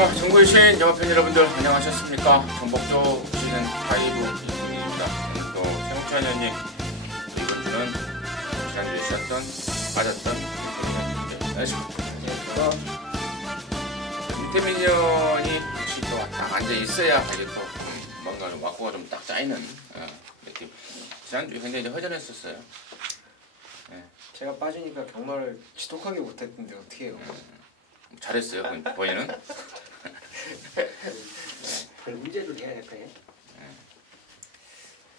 자, 정보의 신 영화팬 여러분들 안녕하셨습니까? 정복조 시즌 5 이승입니다. 또 최홍찬 의원님, 이번 주는 지난주에 쉬었던, 빠졌던 안녕하십니까? 윤태민 의원이 혹시 또 딱 앉아 있어야 이게 또 뭔가 왁구가 좀 딱 짜이는 느낌. 지난주에 굉장히 허전했었어요. 네. 제가 빠지니까 경마를 지독하게 못했는데 어떻게 해요? 잘했어요, 본인은. 별 문제를 해야 될까요?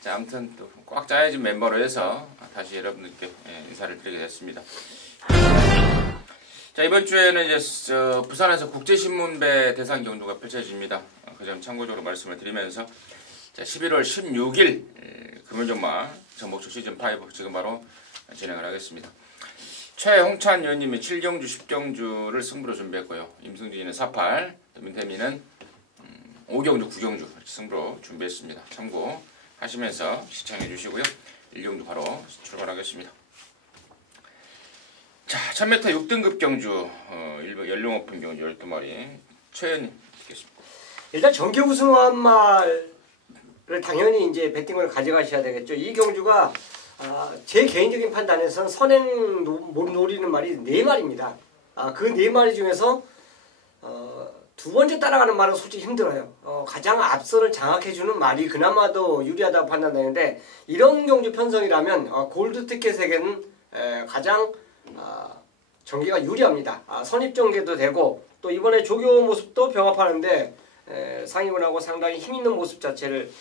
자, 아무튼 또 꽉 짜여진 멤버로 해서 다시 여러분들께 인사를 드리게 됐습니다. 자, 이번 주에는 이제 부산에서 국제신문배 대상 경주가 펼쳐집니다. 그 점 참고적으로 말씀을 드리면서 자, 11월 16일 금요정마 정복조 시즌5 지금 바로 진행을 하겠습니다. 최홍찬 의원님이 7경주, 10경주를 승부로 준비했고요. 임승진이는 4팔, 민태민은 5경주, 9경주 승부로 준비했습니다. 참고하시면서 시청해 주시고요. 1경주 바로 출발하겠습니다. 자, 1000m 6등급 경주, 연령 오픈 경주 12마리. 최 의원님 듣겠습니다. 일단 정기 우승한 말을 당연히 이제 배팅을 가져가셔야 되겠죠. 이 경주가 제 개인적인 판단에서는 선행 노리는 말이 4마리입니다. 그 4마리 중에서 두 번째 따라가는 말은 솔직히 힘들어요. 가장 앞서를 장악해주는 말이 그나마도 유리하다고 판단되는데 이런 경주 편성이라면 골드 티켓에게는 가장 전개가 유리합니다. 선입전개도 되고 또 이번에 조교 모습도 병합하는데 상위군하고 상당히 힘있는 모습 자체를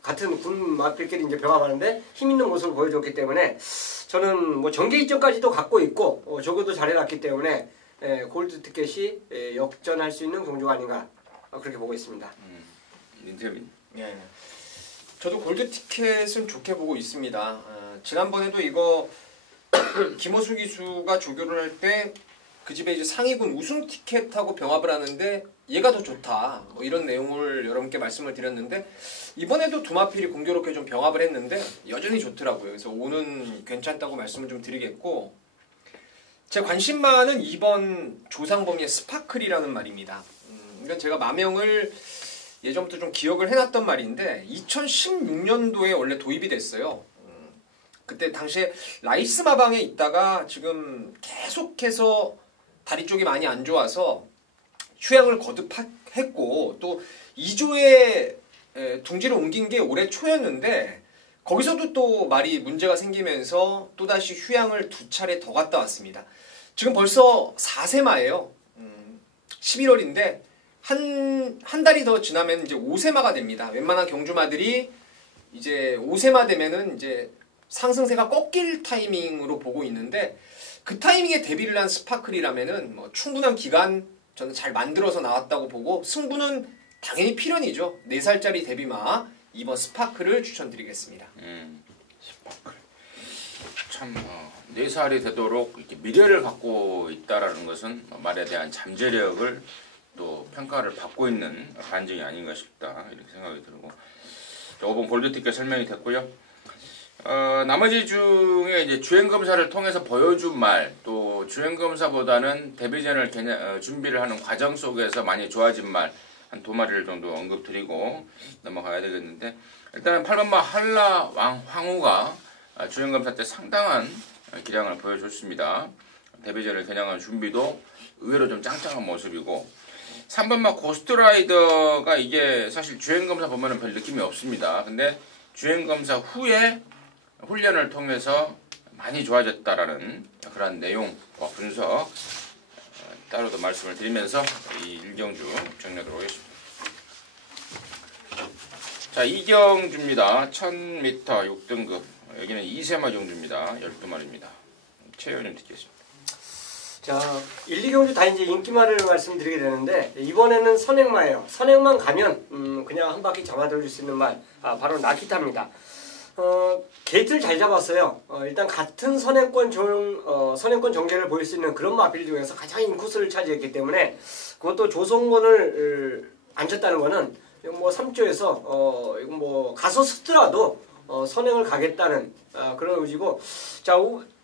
같은 군 마필끼리 이제 병합하는데 힘있는 모습을 보여줬기 때문에 저는 뭐 전개 이점까지도 갖고 있고 조교도 잘해놨기 때문에 골드 티켓이 역전할 수 있는 경주가 아닌가 그렇게 보고 있습니다. 민태민. 예. 저도 골드 티켓은 좋게 보고 있습니다. 지난번에도 이거 김호수 기수가 조교를 할 때 그 집에 이제 상위군 우승 티켓하고 병합을 하는데 얘가 더 좋다. 뭐 이런 내용을 여러분께 말씀을 드렸는데 이번에도 두마필이 공교롭게 좀 병합을 했는데 여전히 좋더라고요. 그래서 오는 괜찮다고 말씀을 좀 드리겠고 제 관심만은 2번 조상범위의 스파클이라는 말입니다. 이건 제가 마명을 예전부터 좀 기억을 해놨던 말인데 2016년도에 원래 도입이 됐어요. 그때 당시에 라이스 마방에 있다가 지금 계속해서 다리 쪽이 많이 안 좋아서 휴양을 거듭했고 또 2조에 둥지를 옮긴 게 올해 초였는데 거기서도 또 말이 문제가 생기면서 또다시 휴양을 2차례 더 갔다 왔습니다. 지금 벌써 4세마예요. 11월인데 한 달이 더 지나면 이제 5세마가 됩니다. 웬만한 경주마들이 이제 5세마 되면은 이제 상승세가 꺾일 타이밍으로 보고 있는데 그 타이밍에 데뷔를 한 스파클이라면은 뭐 충분한 기간 저는 잘 만들어서 나왔다고 보고 승부는 당연히 필연이죠. 4살짜리 데뷔마 2번 스파클을 추천드리겠습니다. 스파클. 참 4살이 되도록 이렇게 미래를 갖고 있다라는 것은 말에 대한 잠재력을 또 평가를 받고 있는 반증이 아닌가 싶다 이렇게 생각이 들고 5번 골드 티켓 설명이 됐고요. 나머지 중에 이제 주행검사를 통해서 보여준 말, 또 주행검사보다는 데뷔전을 준비를 하는 과정 속에서 많이 좋아진 말, 한 2마리를 정도 언급드리고 넘어가야 되겠는데, 일단은 8번마 한라 황후가 주행검사 때 상당한 기량을 보여줬습니다. 데뷔전을 겨냥한 준비도 의외로 좀 짱짱한 모습이고, 3번마 고스트라이더가 이게 사실 주행검사 보면은 별 느낌이 없습니다. 근데 주행검사 후에 훈련을 통해서 많이 좋아졌다라는 그런 내용과 분석 따로도 말씀을 드리면서 이 1경주 정리하도록 하겠습니다. 자, 2경주입니다. 1000m 6등급. 여기는 2세마 경주입니다. 12마리입니다. 최 의원님 듣겠습니다. 자, 1, 2경주 다 이제 인기말을 말씀드리게 되는데 이번에는 선행마예요. 선행만 가면 그냥 한 바퀴 잡아들일 수 있는 말 바로 나키타입니다. 게이트를 잘 잡았어요. 일단 같은 선행권 전개를 보일 수 있는 그런 마필 중에서 가장 인코스를 차지했기 때문에 그것도 조성권을 안 쳤다는 거는 뭐 3조에서 이거 뭐 가서 쓰더라도 선행을 가겠다는 그런 의지고 자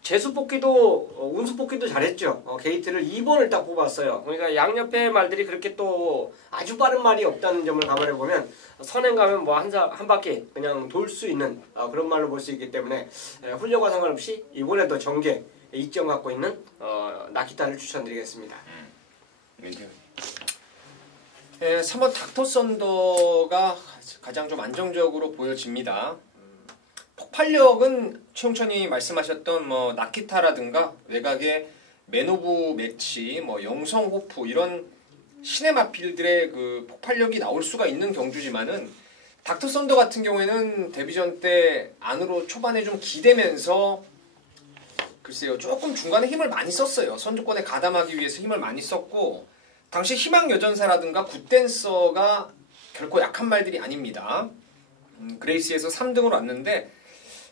재수 운수 뽑기도 잘했죠. 게이트를 2번을 딱 뽑았어요. 그러니까 양옆에 말들이 그렇게 또 아주 빠른 말이 없다는 점을 감안해 보면 선행 가면 뭐 한 바퀴 그냥 돌 수 있는 그런 말로 볼 수 있기 때문에 훈련과 상관없이 이번에도 정계 2점 갖고 있는 나키타를 추천드리겠습니다. 3번 닥터 썬더가 가장 좀 안정적으로 보여집니다. 폭발력은 최용천이 말씀하셨던 뭐 나키타라든가 외곽의 맨 오브 매치, 뭐 영성 호프 이런 신의 마필들의 그 폭발력이 나올 수가 있는 경주지만은 닥터 썬더 같은 경우에는 데뷔전 때 안으로 초반에 좀 기대면서 글쎄요 조금 중간에 힘을 많이 썼어요. 선두권에 가담하기 위해서 힘을 많이 썼고 당시 희망 여전사라든가 굿댄서가 결코 약한 말들이 아닙니다. 그레이스에서 3등으로 왔는데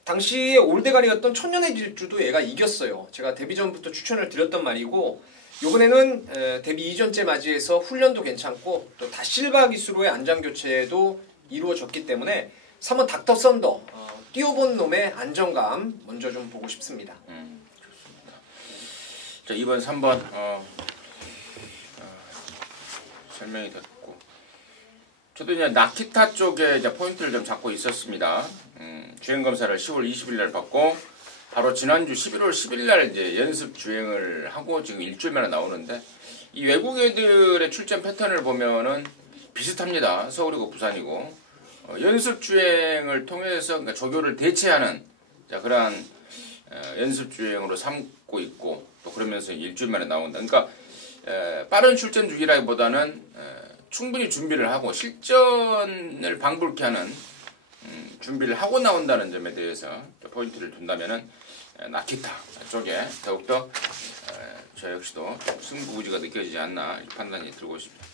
당시에 올대가리였던 천년의 질주도 얘가 이겼어요. 제가 데뷔 전부터 추천을 드렸던 말이고 이번에는 데뷔 이전째 맞이해서 훈련도 괜찮고 또 다실바 기수로의 안장교체도 이루어졌기 때문에 3번 닥터 썬더 뛰어본 놈의 안정감 먼저 좀 보고 싶습니다. 좋습니다. 자 2번 3번 설명이 됐고 저도 이제 나키타 쪽에 이제 포인트를 좀 잡고 있었습니다. 주행 검사를 10월 20일 날 받고 바로 지난주 11월 10일 날 이제 연습 주행을 하고 지금 일주일 만에 나오는데 이 외국 애들의 출전 패턴을 보면은 비슷합니다. 서울이고 부산이고 연습 주행을 통해서 그러니까 조교를 대체하는 그러한 연습 주행으로 삼고 있고 또 그러면서 일주일 만에 나온다. 그러니까 빠른 출전 주기라기보다는 충분히 준비를 하고 실전을 방불케 하는 준비를 하고 나온다는 점에 대해서 포인트를 둔다면은 나키타 쪽에 더욱더 저 역시도 승부의지가 느껴지지 않나 이 판단이 들고 있습니다.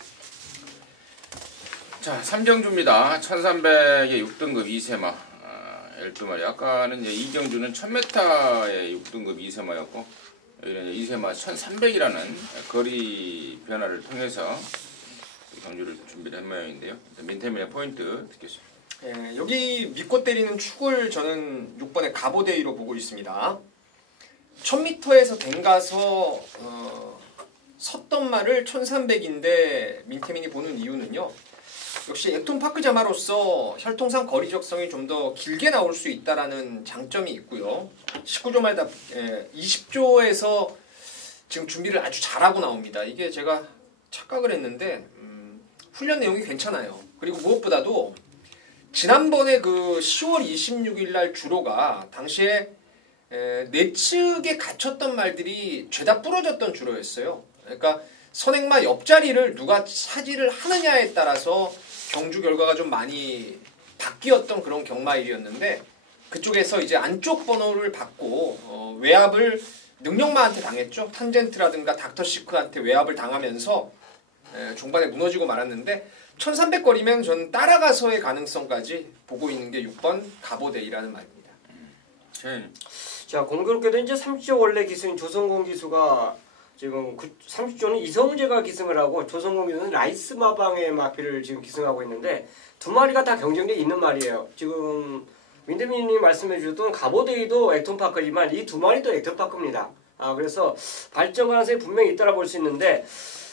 자 3경주입니다. 1300의 6등급 2세마 12마리. 아까는 이제 이경주는 1000m의 6등급 2세마였고 여기는 2세마 1300이라는 거리 변화를 통해서 경주를 준비를 한 모양인데요. 민태민의 포인트 듣겠습니다. 여기 믿고 때리는 축을 저는 6번의 가보데이로 보고 있습니다. 1000m에서 댕가서 섰던 말을 1300인데 민태민이 보는 이유는요. 역시 액톤파크자마로서 혈통상 거리 적성이 좀 더 길게 나올 수 있다라는 장점이 있고요. 19조 말다 20조에서 지금 준비를 아주 잘하고 나옵니다. 이게 제가 착각을 했는데 훈련 내용이 괜찮아요. 그리고 무엇보다도 지난번에 그 10월 26일 날 주로가 당시에 내측에 갇혔던 말들이 죄다 부러졌던 주로였어요. 그러니까 선행마 옆자리를 누가 차지를 하느냐에 따라서 경주 결과가 좀 많이 바뀌었던 그런 경마일이었는데 그쪽에서 이제 안쪽 번호를 받고 외압을 능력마한테 당했죠. 탄젠트라든가 닥터시크한테 외압을 당하면서 종반에 무너지고 말았는데 1300거리면 전 따라가서의 가능성까지 보고 있는 게 6번 가보데이라는 말입니다. 자 공교롭게도 이제 30조 원래 기수인 조성공 기수가 지금 30조는 이성재가 기승을 하고 조성공 기수는 라이스 마방의 마피를 지금 기승하고 있는데 두 마리가 다 경쟁력이 있는 말이에요. 지금 민대민님 말씀해 주셨던 가보데이도 액톤파크지만 이 두 마리도 액톤파크입니다. 그래서 발전 가능성이 분명히 있다라 볼 수 있는데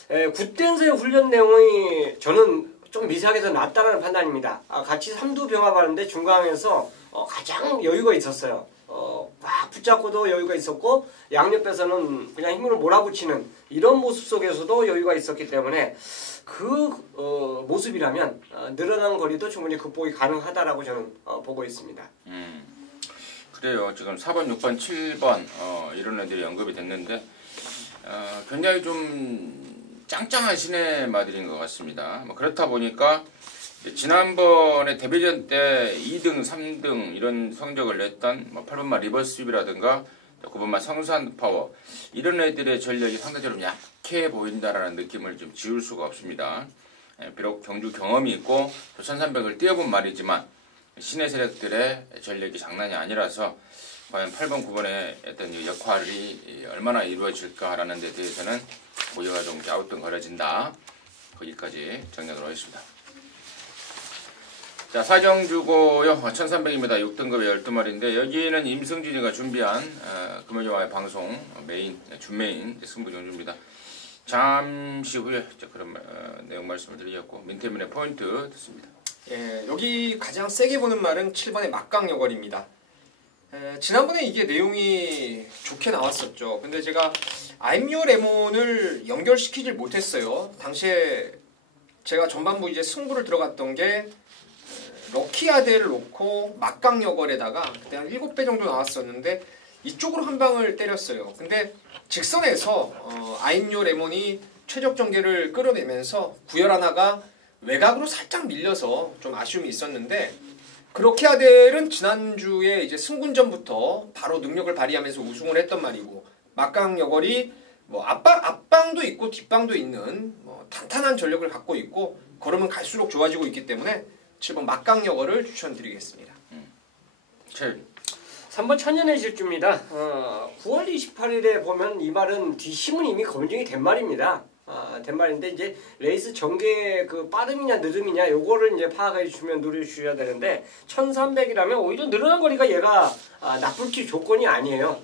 굿댄서의 훈련 내용이 저는 좀 미세하게 더 낫다라는 판단입니다. 같이 3두 병합하는데 중간에서 가장 여유가 있었어요. 막 붙잡고도 여유가 있었고 양옆에서는 그냥 힘으로 몰아붙이는 이런 모습 속에서도 여유가 있었기 때문에 그 모습이라면 늘어난 거리도 충분히 극복이 가능하다라고 저는 보고 있습니다. 그래요. 지금 4번, 6번, 7번 이런 애들이 언급이 됐는데 굉장히 좀 짱짱한 신의 마들인 것 같습니다. 그렇다 보니까 지난번에 데뷔전 때 2등, 3등 이런 성적을 냈던 8번마 리버스윕이라든가 9번마 성산파워 이런 애들의 전력이 상대적으로 약해 보인다라는 느낌을 좀 지울 수가 없습니다. 비록 경주 경험이 있고 1300을 뛰어본 말이지만 신의 세력들의 전력이 장난이 아니라서 과연 8번, 9번의 어떤 역할이 얼마나 이루어질까라는 데 대해서는 고려가 좀 갸우뚱거려진다. 거기까지 정리하도록 하겠습니다. 자, 자, 사정주고요. 1300입니다. 6등급의 12마리인데 여기는 임승진이가 준비한 금요일화의 방송 메인, 준메인 승부 경주입니다. 잠시 후에 그런 내용 말씀을 드리겠고 민태민의 포인트 듣습니다. 예, 여기 가장 세게 보는 말은 7번의 막강여걸입니다. 지난번에 이게 내용이 좋게 나왔었죠. 근데 제가 아임요 레몬을 연결시키질 못했어요. 당시에 제가 전반부 이제 승부를 들어갔던 게 럭키아대를 놓고 막강여걸에다가 그때 한 7배 정도 나왔었는데 이쪽으로 한 방을 때렸어요. 근데 직선에서 아임요 레몬이 최적 전개를 끌어내면서 구열 하나가 외곽으로 살짝 밀려서 좀 아쉬움이 있었는데 럭키아델은 지난주에 이제 승군전부터 바로 능력을 발휘하면서 우승을 했던 말이고 막강여걸이 뭐 앞방도 있고 뒷방도 있는 뭐 탄탄한 전력을 갖고 있고 걸으면 갈수록 좋아지고 있기 때문에 7번 막강여걸을 추천드리겠습니다. 3번 천년의 질주입니다. 9월 28일에 보면 이 말은 뒷심은 이미 검증이 된 말입니다. 된 말인데 이제 레이스 전개 그 빠름이냐 느름이냐 요거를 이제 파악해 주면 누려주셔야 되는데 1300이라면 오히려 늘어난 거리가 얘가 나쁠 조건이 아니에요.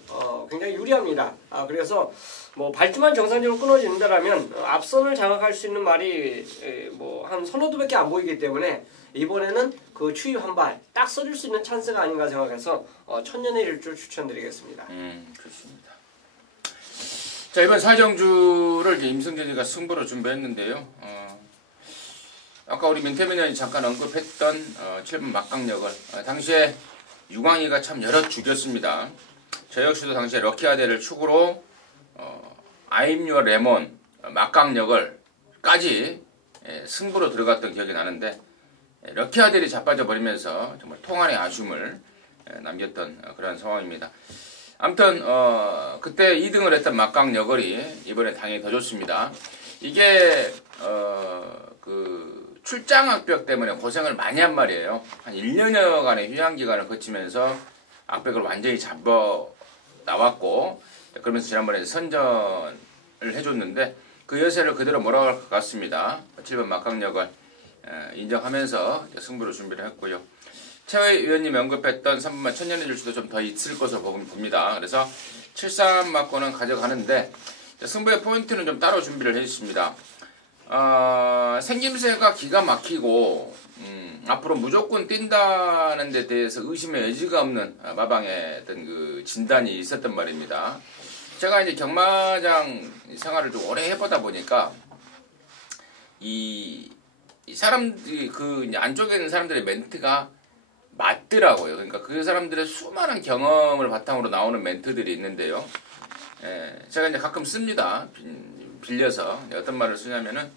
굉장히 유리합니다. 그래서 뭐 발주만 정상적으로 끊어진다라면 앞선을 장악할 수 있는 말이 뭐 한 서너 두 밖에 안 보이기 때문에 이번에는 그 추위 한 발 딱 써줄 수 있는 찬스가 아닌가 생각해서 천년의 일주를 추천드리겠습니다. 그렇습니다. 자, 이번 사정주를 이제 임승진이가 승부로 준비했는데요. 아까 우리 민태민이 잠깐 언급했던 7번 막강여걸 당시에 유광이가 참 여럿 죽였습니다. 저 역시도 당시에 럭키아대를 축으로 아임요 레몬 막강여걸까지 승부로 들어갔던 기억이 나는데 럭키아델이 자빠져 버리면서 정말 통안의 아쉬움을 남겼던 그런 상황입니다. 아무튼 그때 2등을 했던 막강여걸이 이번에 당연히 더 좋습니다. 이게 그 출장 악벽 때문에 고생을 많이 한 말이에요. 한 1년여간의 휴양 기간을 거치면서 악벽을 완전히 잡아 나왔고 그러면서 지난번에 선전을 해줬는데 그 여세를 그대로 몰아갈 것 같습니다. 7번 막강여걸 인정하면서 승부를 준비를 했고요. 최 의원님이 언급했던 3번만 천년의 질주도 좀 더 있을 것으로 봅니다. 그래서 7-3 맞고는 가져가는데 승부의 포인트는 좀 따로 준비를 해주십니다. 생김새가 기가 막히고 앞으로 무조건 뛴다는 데 대해서 의심의 여지가 없는 마방의 어떤 그 진단이 있었단 말입니다. 제가 이제 경마장 생활을 좀 오래 해보다 보니까 이 사람들이 그 안쪽에 있는 사람들의 멘트가 맞더라고요. 그러니까 그 사람들의 수많은 경험을 바탕으로 나오는 멘트들이 있는데요. 제가 이제 가끔 씁니다. 빌려서 어떤 말을 쓰냐면은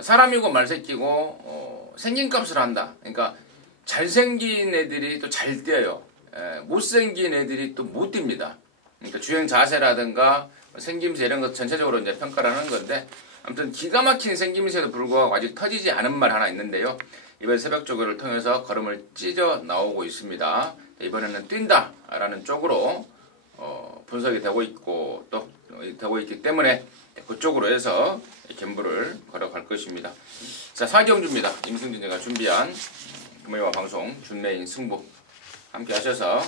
사람이고 말새끼고 생긴 값을 한다. 그러니까 잘생긴 애들이 또 잘 뛰어요. 못생긴 애들이 또 못 뜁니다. 그러니까 주행 자세라든가 생김새 이런 것 전체적으로 이제 평가를 하는 건데 아무튼 기가 막힌 생김새도 불구하고 아직 터지지 않은 말 하나 있는데요. 이번 새벽 조교를 통해서 걸음을 찢어 나오고 있습니다. 이번에는 뛴다라는 쪽으로 분석이 되고 있고 또 되고 있기 때문에 그쪽으로 해서 gem부를 걸어갈 것입니다. 자, 4경주입니다. 임승진이가 준비한 금요일화 방송 준메인 승부 함께 하셔서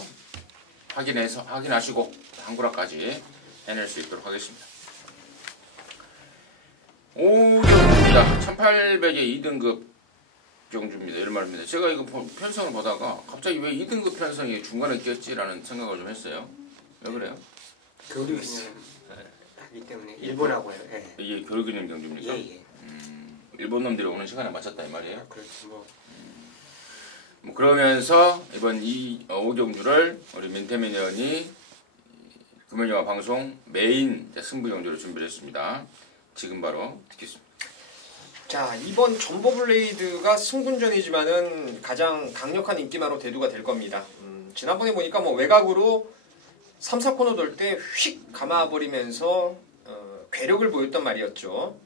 확인하시고 한구라까지 해낼 수 있도록 하겠습니다. 5경주입니다. 1800의 2등급 경주입니다. 이런 말입니다. 제가 이거 편성을 보다가 갑자기 왜 2등급 편성이 중간에 꼈지라는 생각을 좀 했어요. 왜 그래요? 교류기념 하기 때문에 일본하고요. 예. 이게 교류기념 경주입니까? 예. 일본 놈들이 오는 시간에 맞췄다 이 말이에요? 그렇죠. 뭐 그러면서 이번 5경주를 우리 민태민 의원이 금요일화 방송 메인 승부 경주를 준비를 했습니다. 지금 바로 듣겠습니다. 자, 이번 점보블레이드가 승군전이지만은 가장 강력한 인기마로 대두가 될 겁니다. 지난번에 보니까 뭐 외곽으로 3, 4코너 돌 때 휙 감아버리면서 괴력을 보였단 말이었죠.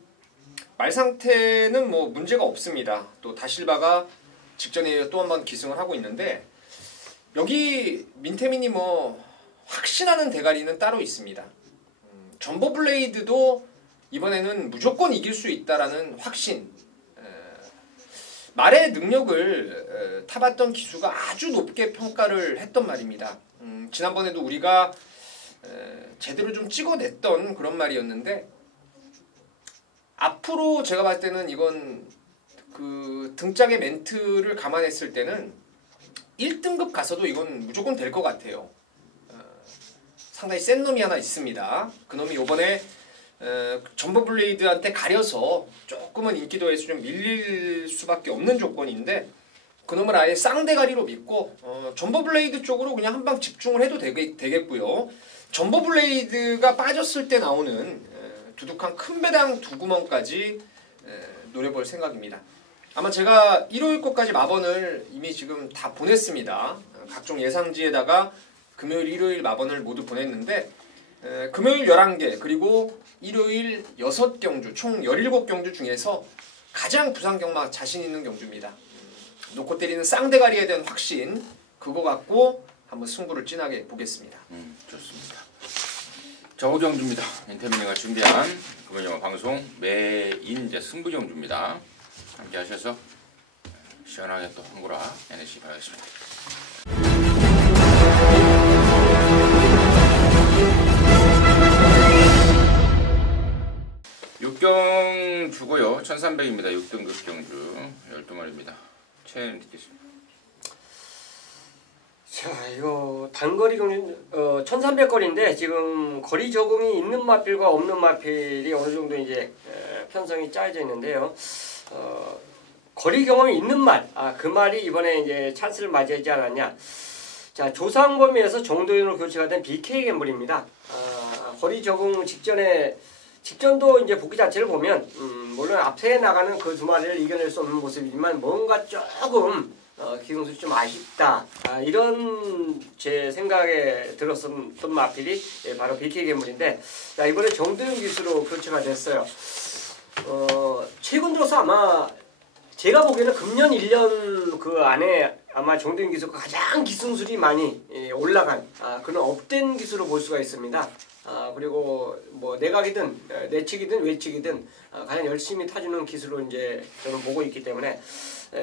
말 상태는 뭐 문제가 없습니다. 또 다실바가 직전에 또 한 번 기승을 하고 있는데 여기 민태민이 뭐 확신하는 대가리는 따로 있습니다. 점보블레이드도 이번에는 무조건 이길 수 있다라는 확신. 말의 능력을 타봤던 기수가 아주 높게 평가를 했던 말입니다. 지난번에도 우리가 제대로 좀 찍어냈던 그런 말이었는데 앞으로 제가 봤을 때는 이건 그 등짝의 멘트를 감안했을 때는 1등급 가서도 이건 무조건 될 것 같아요. 상당히 센 놈이 하나 있습니다. 그 놈이 요번에 점버블레이드한테 가려서 조금은 인기도에서 좀 밀릴 수밖에 없는 조건인데 그 놈을 아예 쌍대가리로 믿고 점버블레이드 쪽으로 그냥 한방 집중을 해도 되겠고요. 점버블레이드가 빠졌을 때 나오는 두둑한 큰 배당 두 구멍까지 노려볼 생각입니다. 아마 제가 일요일 것까지 마번을 이미 지금 다 보냈습니다. 각종 예상지에다가 금요일, 일요일 마번을 모두 보냈는데 금요일 11개 그리고 일요일 6경주 총 17경주 중에서 가장 부상경마 자신 있는 경주입니다. 놓고 때리는 쌍대가리에 대한 확신 그거 갖고 한번 승부를 진하게 보겠습니다. 좋습니다. 저우경주입니다. 인터미니가 준비한 금요일 방송 매인 승부경주입니다. 함께 하셔서 시원하게 또 한구라 내내시기 바라겠습니다. 육경주고요. 1300입니다. 6등급 경주 12마리입니다. 최애는 듣겠습니다. 자, 이거 단거리 경주 1300거리인데 지금 거리 적응이 있는 마필과 없는 마필이 어느 정도 이제 편성이 짜여져 있는데요. 거리 경험이 있는 말, 그 말이 이번에 이제 찬스를 맞이하지 않았냐. 자, 조상범위에서 정도윤으로 교체가 된 BK 갬블입니다. 거리 적응 직전도 이제 복귀 자체를 보면 물론 앞에 나가는 그 두 마리를 이겨낼 수 없는 모습이지만 뭔가 조금 기승술이 좀 아쉽다. 이런 제 생각에 들었던 마필이 바로 BK 갬블인데 자, 이번에 정도윤 기수로 교체가 됐어요. 최근 들어서 아마 제가 보기에는 금년 1년 그 안에 아마 정도윤 기수가 가장 기승술이 많이 올라간 그런 업된 기수로 볼 수가 있습니다. 그리고 뭐 내각이든 내치기든 외치기든 가장 열심히 타주는 기수로 이제 저는 보고 있기 때문에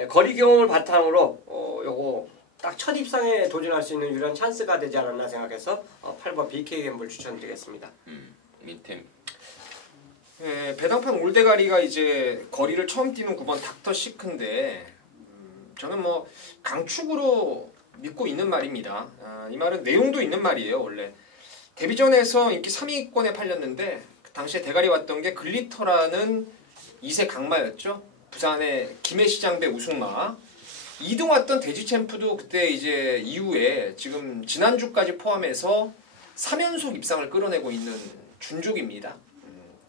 거리 경험을 바탕으로 요거 딱 첫 입상에 도전할 수 있는 유일한 찬스가 되지 않았나 생각해서 8번 BK 갬블 추천드리겠습니다. 민템. 배당판 올대가리가 이제 거리를 처음 뛰는 9번 닥터 시크인데 저는 뭐 강축으로 믿고 있는 말입니다. 이 말은 내용도 있는 말이에요. 원래 데뷔전에서 인기 3위권에 팔렸는데 그 당시에 대가리 왔던 게 글리터라는 2세 강마였죠. 부산의 김해시장배 우승마. 2등 왔던 대지챔프도 그때 이제 이후에 지금 지난주까지 포함해서 3연속 입상을 끌어내고 있는 준족입니다.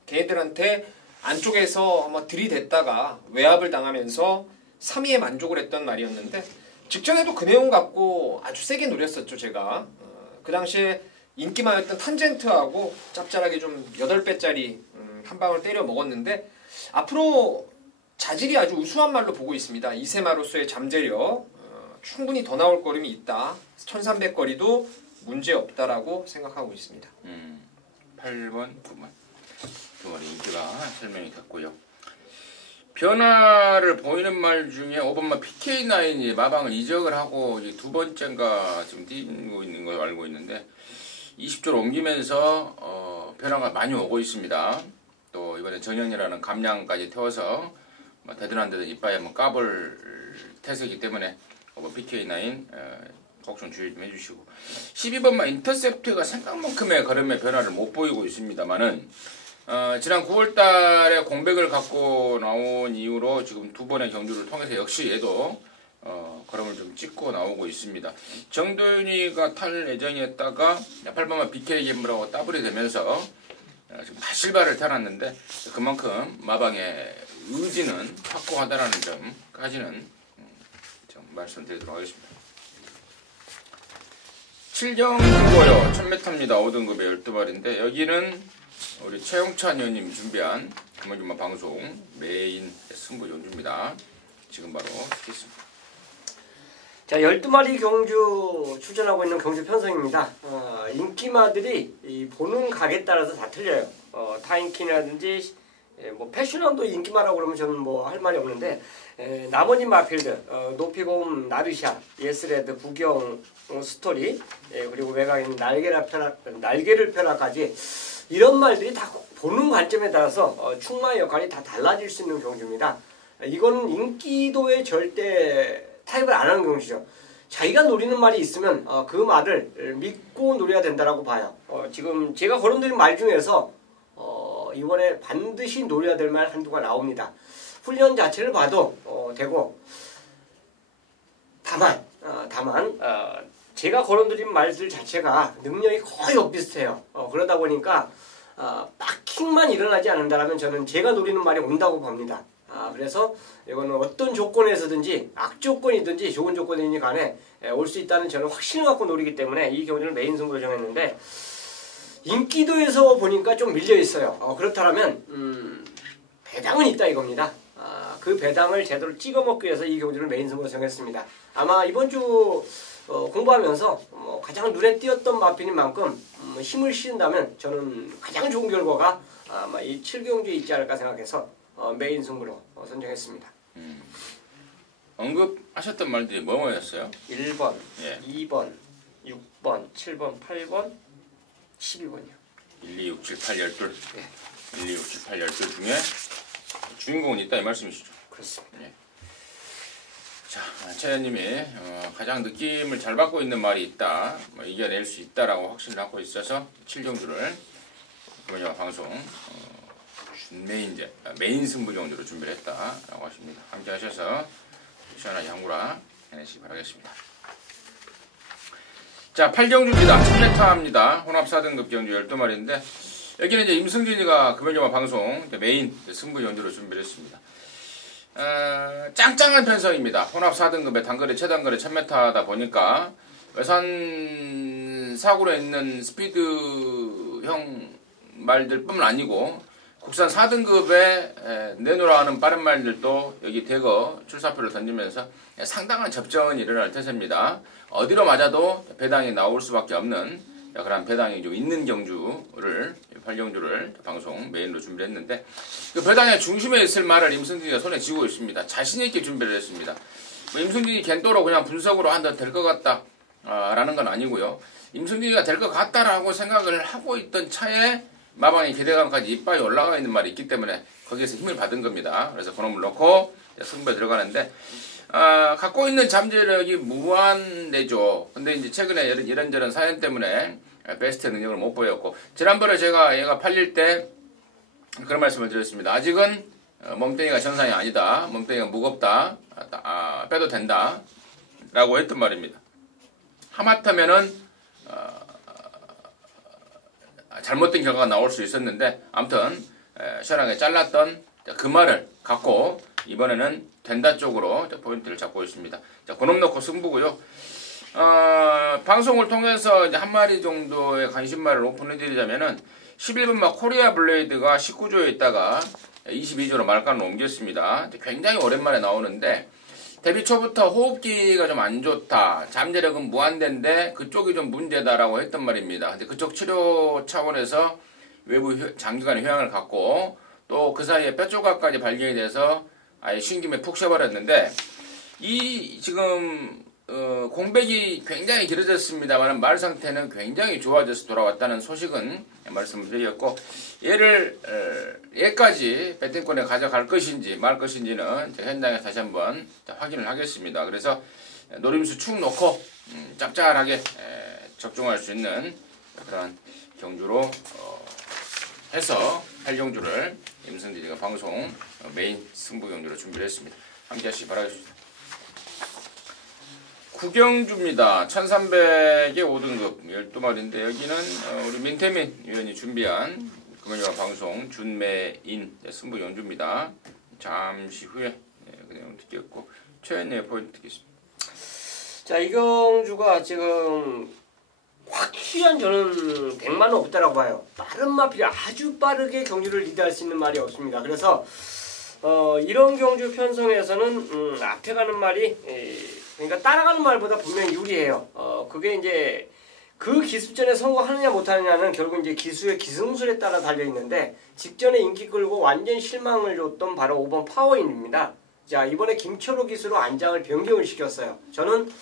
걔네들한테 안쪽에서 아마 들이댔다가 외압을 당하면서 3위에 만족을 했던 말이었는데 직전에도 그 내용 갖고 아주 세게 노렸었죠. 제가 그 당시에 인기만했던 탄젠트하고 짭짤하게 좀 8배짜리 한 방을 때려 먹었는데 앞으로 자질이 아주 우수한 말로 보고 있습니다. 2세마로서의 잠재력 충분히 더 나올 거림이 있다. 1300거리도 문제없다라고 생각하고 있습니다. 8번, 9번 두 마리 인기가 설명이 됐고요. 변화를 보이는 말 중에 5번마 PK9이 마방을 이적을 하고 두 번째인가 지금 뛰고 있는 걸 알고 있는데 20조를 옮기면서 변화가 많이 오고 있습니다. 또 이번에 정현이라는 감량까지 태워서 되든 안 되든 이빠이 한번 까볼 태세이기 때문에 PK9 꼭 좀 주의 좀 해주시고 12번마 인터셉트가 생각만큼의 걸음의 변화를 못 보이고 있습니다만은 지난 9월달에 공백을 갖고 나온 이후로 지금 두 번의 경주를 통해서 역시 얘도 걸음을 좀 찍고 나오고 있습니다. 정도윤이가 탈 예정이었다가 8번만 BK 갬블하고 더블이 되면서 지금 다실바를 타놨는데 그만큼 마방의 의지는 확고하다라는 점까지는 좀 말씀드리도록 하겠습니다. 7경주고요. 1000m입니다. 5등급의 12마리인데 여기는 우리 최용찬 의원님 준비한 금요일만 방송 메인 승부 경주입니다. 지금 바로 듣겠습니다. 자, 12마리 경주 추천하고 있는 경주 편성입니다. 인기마들이 이 보는 각에 따라서 다 틀려요. 타인킨이라든지 뭐 패션왕도 인기마라고 그러면 저는 뭐 할 말이 없는데 나머지 마필드, 높이고음 나르샤, 예스레드, 부경 스토리, 그리고 외곽에는 날개를 펴라까지 이런 말들이 다 보는 관점에 따라서 충마의 역할이 다 달라질 수 있는 경주입니다. 이거는 인기도에 절대 타협을 안 하는 경주죠. 자기가 노리는 말이 있으면 그 말을 믿고 노려야 된다라고 봐요. 지금 제가 거론드린 말 중에서 이번에 반드시 노려야 될 말 한두가 나옵니다. 훈련 자체를 봐도 되고 다만 제가 거론드린 말들 자체가 능력이 거의 엇비슷해요. 그러다 보니까 빡킹만 일어나지 않는다면 저는 제가 노리는 말이 온다고 봅니다. 그래서 이거는 어떤 조건에서든지 악조건이든지 좋은 조건이든지 간에 올 수 있다는 저는 확신을 갖고 노리기 때문에 이 경주를 메인 승부로 정했는데 인기도에서 보니까 좀 밀려 있어요. 그렇다면 배당은 있다 이겁니다. 그 배당을 제대로 찍어 먹기 위해서 이 경주를 메인 승부로 정했습니다. 아마 이번 주 공부하면서 가장 눈에 띄었던 마필인 만큼 힘을 실은다면 저는 가장 좋은 결과가 아마 이 7경주에 있지 않을까 생각해서 메인 승부로 선정했습니다. 언급하셨던 말들이 뭐였어요? 1번, 2번, 6번, 7번, 8번, 12번이요. 1, 2, 6, 7, 8, 12. 1, 2, 6, 7, 8, 12 중에 주인공은 있다 이 말씀이시죠? 그렇습니다. 자, 최현님이 가장 느낌을 잘 받고 있는 말이 있다, 이겨낼 수 있다라고 확신을 갖고 있어서 7경주를 이번 방송 메인 승부 경주로 준비를 했다라고 하십니다. 함께 하셔서 시원하게 항구라 해내시기 바라겠습니다. 자, 8경주입니다. 1000m입니다. 혼합 4등급 경주 12마리인데 여기는 이제 임승진이가 금요일 방송 메인 승부 경주로 준비를 했습니다. 짱짱한 편성입니다. 혼합 4등급의 단거리 최단거리 1000m다 보니까 외산 사고로 있는 스피드형 말들뿐만 아니고 국산 4등급에 내놓으라 하는 빠른 말들도 여기 대거 출사표를 던지면서 상당한 접전이 일어날 태세입니다. 어디로 맞아도 배당이 나올 수밖에 없는 그런 배당이 좀 있는 경주를 8경주를 방송 메인으로 준비를 했는데 그 배당의 중심에 있을 말을 임승진이가 손에 쥐고 있습니다. 자신 있게 준비를 했습니다. 임승진이 겐도로 그냥 분석으로 한다 될 것 같다 라는 건 아니고요. 임승진이가 될 것 같다라고 생각을 하고 있던 차에 마방의 기대감까지 이빨이 올라가 있는 말이 있기 때문에 거기에서 힘을 받은 겁니다. 그래서 그놈을 넣고 승부에 들어가는데 갖고 있는 잠재력이 무한대죠. 근데 이제 최근에 이런저런 사연 때문에 베스트 능력을 못 보였고 지난번에 제가 얘가 팔릴 때 그런 말씀을 드렸습니다. 아직은 몸뚱이가 정상이 아니다. 몸뚱이가 무겁다. 빼도 된다. 라고 했던 말입니다. 하마터면은 잘못된 결과가 나올 수 있었는데 아무튼 시원하게 잘랐던 그 말을 갖고 이번에는 된다 쪽으로 포인트를 잡고 있습니다. 자, 그놈 넣고 승부고요. 방송을 통해서 이제 한 마리 정도의 관심말을 오픈해드리자면은 11번 막 코리아 블레이드가 19조에 있다가 22조로 말간을 옮겼습니다. 굉장히 오랜만에 나오는데 데뷔 초부터 호흡기가 좀 안 좋다. 잠재력은 무한대인데 그쪽이 좀 문제다라고 했던 말입니다. 근데 그쪽 치료 차원에서 외부 장기간의 효양을 갖고 또 그 사이에 뼈 조각까지 발견이 돼서 아예 쉰 김에 푹 쉬어버렸는데 이 지금 공백이 굉장히 길어졌습니다만 말 상태는 굉장히 좋아져서 돌아왔다는 소식은 말씀을 드렸고 얘까지 배팅권에 가져갈 것인지 말 것인지는 현장에 다시 한번 확인을 하겠습니다. 그래서 노림수 축 놓고 짭짤하게 적중할 수 있는 그런 경주로 해서 8경주를 임승진이가 방송 메인 승부 경주로 준비를 했습니다. 함께 하시기 바라겠습니다. 9경주입니다. 1300의 5등급 12마리인데 여기는 우리 민태민 위원이 준비한 금요일 방송 준메인 승부 경주입니다. 잠시 후에 그냥 듣겠고 최현의 포인트 듣겠습니다. 자, 이 경주가 지금 확실한 저는 100만은 없다라고 봐요. 빠른 마필이 아주 빠르게 경주를 리드할 수 있는 말이 없습니다. 그래서 이런 경주 편성에서는 앞에 가는 말이 그러니까 따라가는 말보다 분명히 유리해요. 그게 이제 그 기습전에 성공하느냐 못하느냐는 결국 이제 기수의 기승술에 따라 달려 있는데 직전에 인기 끌고 완전 실망을 줬던 바로 5번 파워인입니다. 자, 이번에 김철호 기수로 안장을 변경을 시켰어요. 저는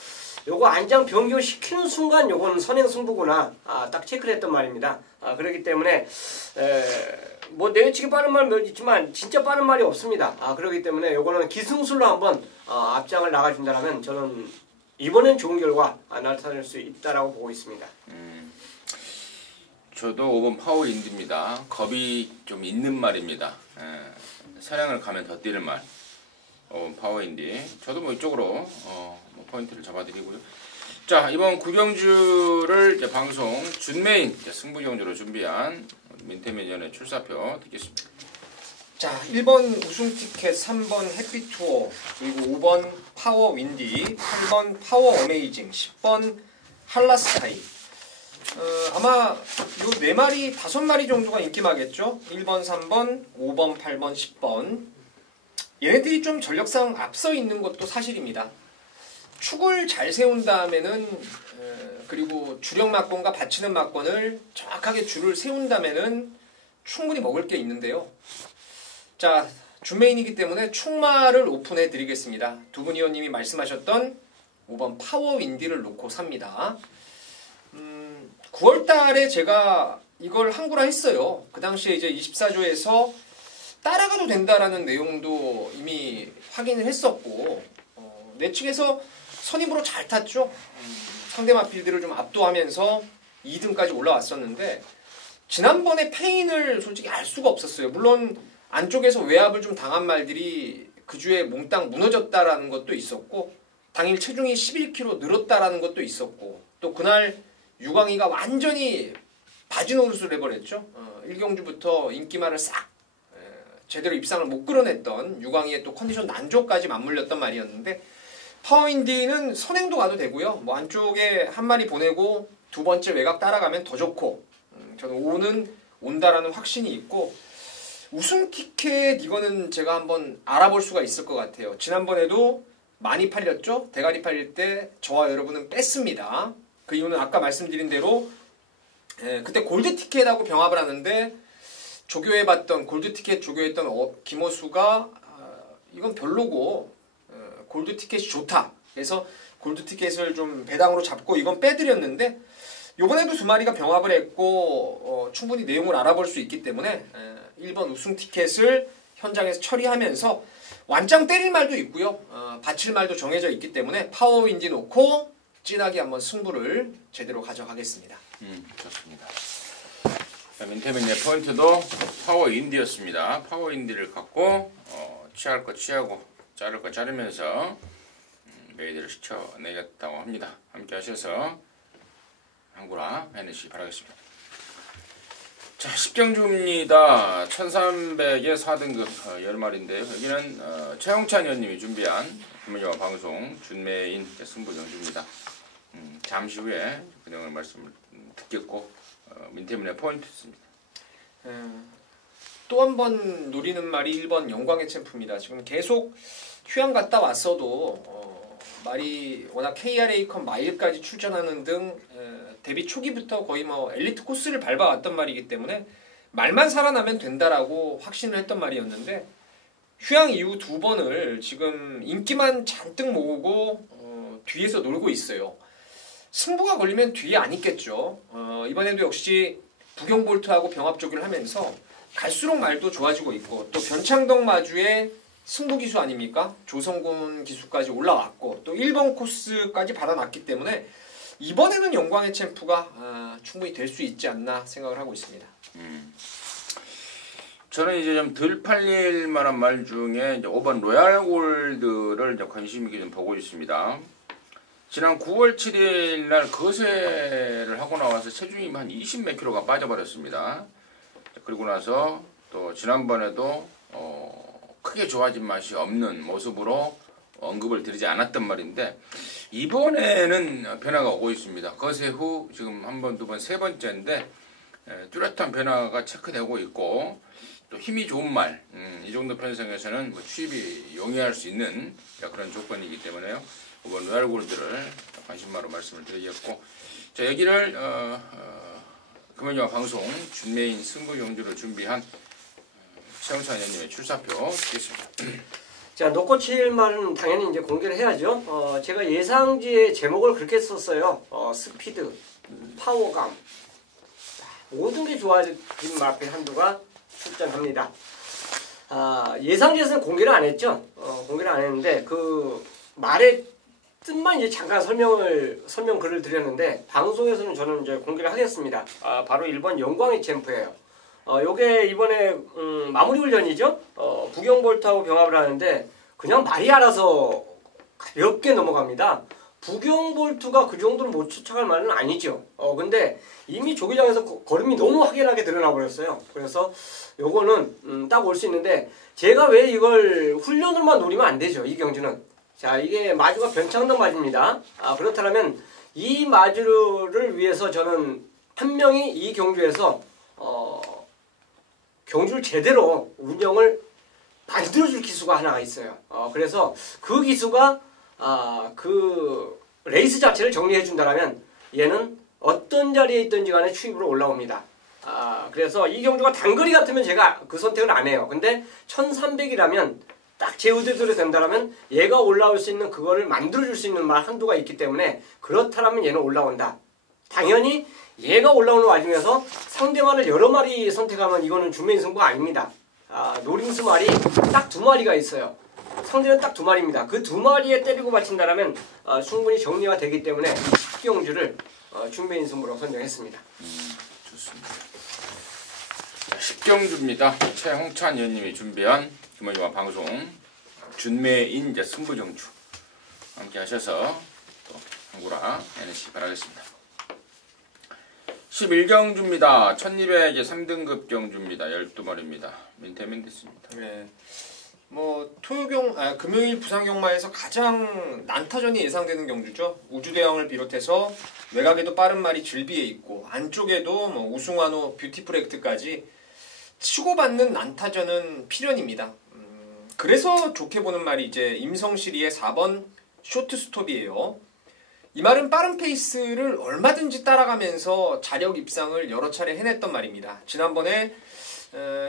요거 안장 변경 시키는 순간 요거는 선행 승부구나 딱 체크를 했던 말입니다. 그렇기 때문에 뭐 내치기 빠른 말 몇 있지만 진짜 빠른 말이 없습니다. 그렇기 때문에 요거는 기승술로 한번 앞장을 나가준다면 저는 이번엔 좋은 결과 나타날 수 있다라고 보고 있습니다. 저도 5번 파워인디입니다. 겁이 좀 있는 말입니다. 사냥을 가면 더 뛰는 말. 5번 파워인디. 저도 뭐 이쪽으로 뭐 포인트를 잡아드리고요. 자, 이번 구경주를 이제 방송 준메인 승부경주로 준비한 민태민전의 출사표 듣겠습니다. 자, 1번 우승 티켓, 3번 해피투어, 그리고 5번 파워 윈디, 8번 파워 어메이징, 10번 할라스카이. 아마 요 4마리, 5마리 정도가 인기마겠죠? 1번, 3번, 5번, 8번, 10번. 얘네들이 좀 전력상 앞서 있는 것도 사실입니다. 축을 잘 세운 다음에는 그리고 주력 막권과 받치는 막권을 정확하게 줄을 세운 다음에는 충분히 먹을 게 있는데요. 자, 준메인이기 때문에 축마를 오픈해 드리겠습니다. 두 분 의원님이 말씀하셨던 5번 파워 윈디를 놓고 삽니다. 9월 달에 제가 이걸 한구라 했어요. 그 당시에 이제 24조에서 따라가도 된다라는 내용도 이미 확인을 했었고, 내 측에서 선입으로 잘 탔죠. 상대 마필드를 좀 압도하면서 2등까지 올라왔었는데, 지난번에 페인을 솔직히 알 수가 없었어요. 물론 안쪽에서 외압을 좀 당한 말들이 그 주에 몽땅 무너졌다라는 것도 있었고, 당일 체중이 11kg 늘었다라는 것도 있었고, 또 그날 유광희가 완전히 바지 노릇을 해버렸죠. 1경주부터 인기말을 싹 제대로 입상을 못 끌어냈던 유광희의 또 컨디션 난조까지 맞물렸던 말이었는데, 파워인디는 선행도 가도 되고요. 뭐 안쪽에 한 마리 보내고 두 번째 외곽 따라가면 더 좋고, 저는 5는 온다라는 확신이 있고, 우승 티켓 이거는 제가 한번 알아볼 수가 있을 것 같아요. 지난번에도 많이 팔렸죠. 대가리 팔릴 때 저와 여러분은 뺐습니다. 그 이유는 아까 말씀드린 대로 그때 골드 티켓하고 병합을 하는데, 조교해봤던 골드 티켓 조교했던 김호수가 이건 별로고 골드 티켓이 좋다. 그래서 골드 티켓을 좀 배당으로 잡고 이건 빼드렸는데, 요번에도 두 마리가 병합을 했고 충분히 내용을 알아볼 수 있기 때문에 1번 우승 티켓을 현장에서 처리하면서 완장 때릴 말도 있고요. 받칠 말도 정해져 있기 때문에 파워윈디 놓고 진하게 한번 승부를 제대로 가져가겠습니다. 좋습니다. 민태민의 포인트도 파워인디였습니다. 파워인디를 갖고 취할 거 취하고 자를 거 자르면서 메이드를 시켜내겠다고 합니다. 함께 하셔서 한구라 해내시기 바라겠습니다. 자, 10경주입니다. 1300의 4등급 10마리인데요. 여기는 최홍찬 의원님이 준비한 김은영화 방송 준메인 승부경주입니다. 잠시 후에 그 내용을 말씀을 듣겠고, 민태민의 포인트였습니다. 또 한 번 노리는 말이 1번 영광의 챔프입니다. 지금 계속 휴양 갔다 왔어도 말이 워낙 KRA컵 마일까지 출전하는 등 데뷔 초기부터 거의 뭐 엘리트 코스를 밟아왔던 말이기 때문에 말만 살아나면 된다라고 확신을 했던 말이었는데, 휴양 이후 2번을 지금 인기만 잔뜩 모으고 뒤에서 놀고 있어요. 승부가 걸리면 뒤에 안 있겠죠. 이번에도 역시 부경볼트하고 병합조기를 하면서 갈수록 말도 좋아지고 있고, 또 변창덕 마주의 승부 기수 아닙니까? 조성군 기수까지 올라왔고, 또 1번 코스까지 받아놨기 때문에 이번에는 영광의 챔프가 충분히 될 수 있지 않나 생각을 하고 있습니다. 저는 이제 좀 덜 팔릴 만한 말 중에 이제 5번 로얄 골드를 이제 관심 있게 좀 보고 있습니다. 지난 9월 7일 날 거세를 하고 나와서 체중이 한 20몇 킬로가 빠져버렸습니다. 그리고 나서 또 지난번에도 크게 좋아진 맛이 없는 모습으로 언급을 드리지 않았단 말인데, 이번에는 변화가 오고 있습니다. 거세 후 지금 한 번, 두 번, 세 번째인데 뚜렷한 변화가 체크되고 있고, 또 힘이 좋은 말, 이 정도 편성에서는 뭐 취입이 용이할 수 있는 그런 조건이기 때문에요. 이번 로얄 골드를 관심마로 말씀을 드리겠고, 자, 여기를 금연영화 방송 준메인 승부 경주를 준비한 최홍찬 의원님의 출사표 드리겠습니다. 자, 놓고 칠 말은 당연히 이제 공개를 해야죠. 제가 예상지의 제목을 그렇게 썼어요. 스피드, 파워감, 모든 게 좋아진 마필 한두가 출전합니다. 예상지에서는 공개를 안 했죠. 공개를 안 했는데 그 말의 뜻만 이제 잠깐 설명 글을 드렸는데 방송에서는 저는 이제 공개를 하겠습니다. 바로 1번 영광의 챔프예요. 요게 이번에 마무리 훈련이죠. 부경볼트하고 병합을 하는데 그냥 말이 알아서 가볍게 넘어갑니다. 부경볼트가 그 정도로 못 쫓아갈 말은 아니죠. 근데 이미 조기장에서 걸음이 너무 확연하게 드러나 버렸어요. 그래서 요거는 딱 올 수 있는데 제가 왜 이걸 훈련으로만 노리면 안 되죠. 이 경주는. 자, 이게 마주가 변창동 마주입니다. 그렇다면 이 마주를 위해서 저는 한 명이 이 경주에서 경주를 제대로 운영을 만들어줄 기수가 하나가 있어요. 그래서 그 기수가 그 레이스 자체를 정리해 준다면 얘는 어떤 자리에 있든지 간에 추입으로 올라옵니다. 그래서 이 경주가 단거리 같으면 제가 그 선택을 안 해요. 근데 1300이라면 딱 제 의도대로 된다면 얘가 올라올 수 있는 그거를 만들어줄 수 있는 말 한두가 있기 때문에 그렇다면 얘는 올라온다. 당연히 얘가 올라오는 와중에서 상대만을 여러 마리 선택하면 이거는 준메인 승부가 아닙니다. 노링스 말이 딱 2마리가 있어요. 상대는 딱 2마리입니다. 그 2마리에 때리고 바친다면 충분히 정리가 되기 때문에 식경주를 준메인 승부로 선정했습니다. 좋습니다. 식경주입니다. 최홍찬 의원님이 준비한 금연영화 방송 준메인 이제 승부경주 함께 하셔서 또 한구라 해내시기 바라겠습니다. 11경주입니다. 1200의 3등급 경주입니다. 12마리입니다. 민태민 됐습니다. 네. 금요일 부산경마에서 가장 난타전이 예상되는 경주죠. 우주대왕을 비롯해서 외곽에도 빠른 말이 즐비에 있고 안쪽에도 우승환호, 뷰티풀 액트까지 치고받는 난타전은 필연입니다. 그래서 좋게 보는 말이 이제 임성시리의 4번 쇼트스톱이에요. 이 말은 빠른 페이스를 얼마든지 따라가면서 자력 입상을 여러 차례 해냈던 말입니다. 지난번에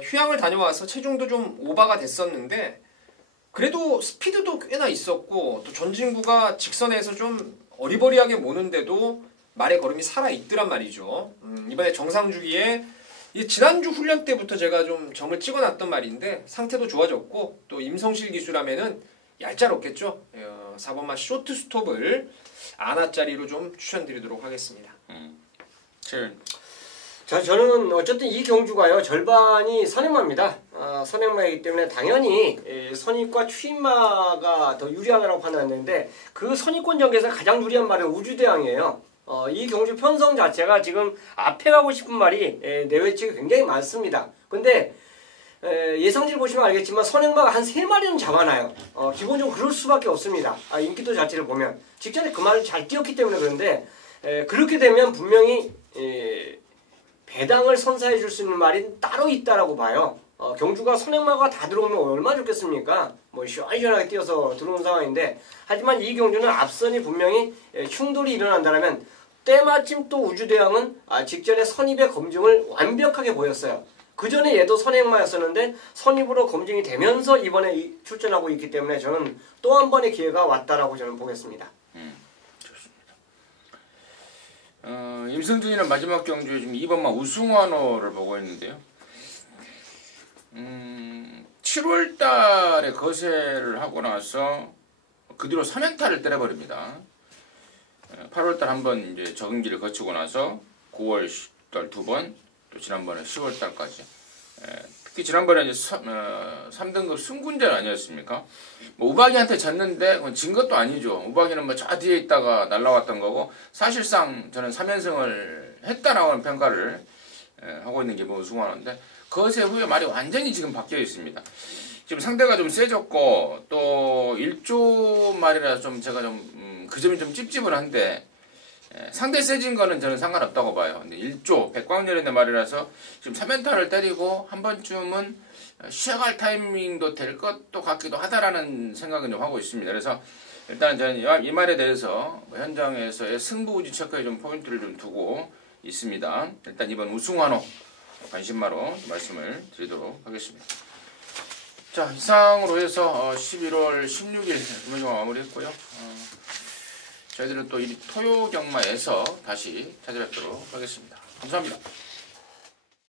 휴양을 다녀와서 체중도 좀 오바가 됐었는데 그래도 스피드도 꽤나 있었고 또 전진구가 직선에서 좀 어리버리하게 모는데도 말의 걸음이 살아있더란 말이죠. 이번에 정상주기에 지난주 훈련 때부터 제가 좀 점을 찍어놨던 말인데 상태도 좋아졌고 또 임성실 기수라면은 얄짤없겠죠. 4번만 쇼트 스톱을 아나짜리로 좀 추천드리도록 하겠습니다. 자, 저는 어쨌든 이 경주가요 절반이 선행마입니다. 선행마이기 때문에 당연히 선입과 추임마가 더 유리하다고 판단했는데 그 선입권 전개에서 가장 유리한 말은 우주대왕이에요. 이 경주 편성 자체가 지금 앞에 가고 싶은 말이 내외측이 굉장히 많습니다. 근데 예상지를 보시면 알겠지만 선행마가 한 3마리는 잡아놔요. 기본적으로 그럴 수밖에 없습니다. 인기도 자체를 보면 직전에 그 말을 잘 띄웠기 때문에 그런데 그렇게 되면 분명히 배당을 선사해 줄 수 있는 말이 따로 있다라고 봐요. 경주가 선행마가 다 들어오면 얼마나 좋겠습니까? 시원시원하게 뛰어서 들어온 상황인데 하지만 이 경주는 앞선이 분명히 충돌이 일어난다면 때마침 또 우주대왕은 직전에 선입의 검증을 완벽하게 보였어요. 그 전에 얘도 선행마였었는데 선입으로 검증이 되면서 이번에 출전하고 있기 때문에 저는 또 한 번의 기회가 왔다라고 저는 보겠습니다. 좋습니다. 임승준이는 마지막 경주에 지금 2번만 우승환호를 보고 있는데요. 7월 달에 거세를 하고 나서 그 뒤로 3연타를 때려버립니다. 8월 달 한 번 이제 적응기를 거치고 나서 9월 달 2번, 또 지난번에 10월 달까지. 특히 지난번에 이제 3등급 승군전 아니었습니까? 우박이한테 졌는데 그건 진 것도 아니죠. 우박이는 저 뒤에 있다가 날라왔던 거고 사실상 저는 3연승을 했다라고 하는 평가를 하고 있는 게 우승환호인데 거세 후에 말이 완전히 지금 바뀌어 있습니다. 지금 상대가 좀 세졌고 또 1조 말이라 좀 제가 좀 그 점이 좀 찝찝은한데 상대 세진 거는 저는 상관없다고 봐요. 근데 1조 백광열인의 말이라서 지금 3연타를 때리고 한 번쯤은 쉬어갈 타이밍도 될 것도 같기도 하다라는 생각은 좀 하고 있습니다. 그래서 일단 저는 이 말에 대해서 현장에서의 승부지 체크에 좀 포인트를 좀 두고 있습니다. 일단 이번 우승환호 관심마로 말씀을 드리도록 하겠습니다. 자, 이상으로 해서 11월 16일 금요일 마무리했고요. 저희들은 또 이 토요 경마에서 다시 찾아뵙도록 하겠습니다. 감사합니다.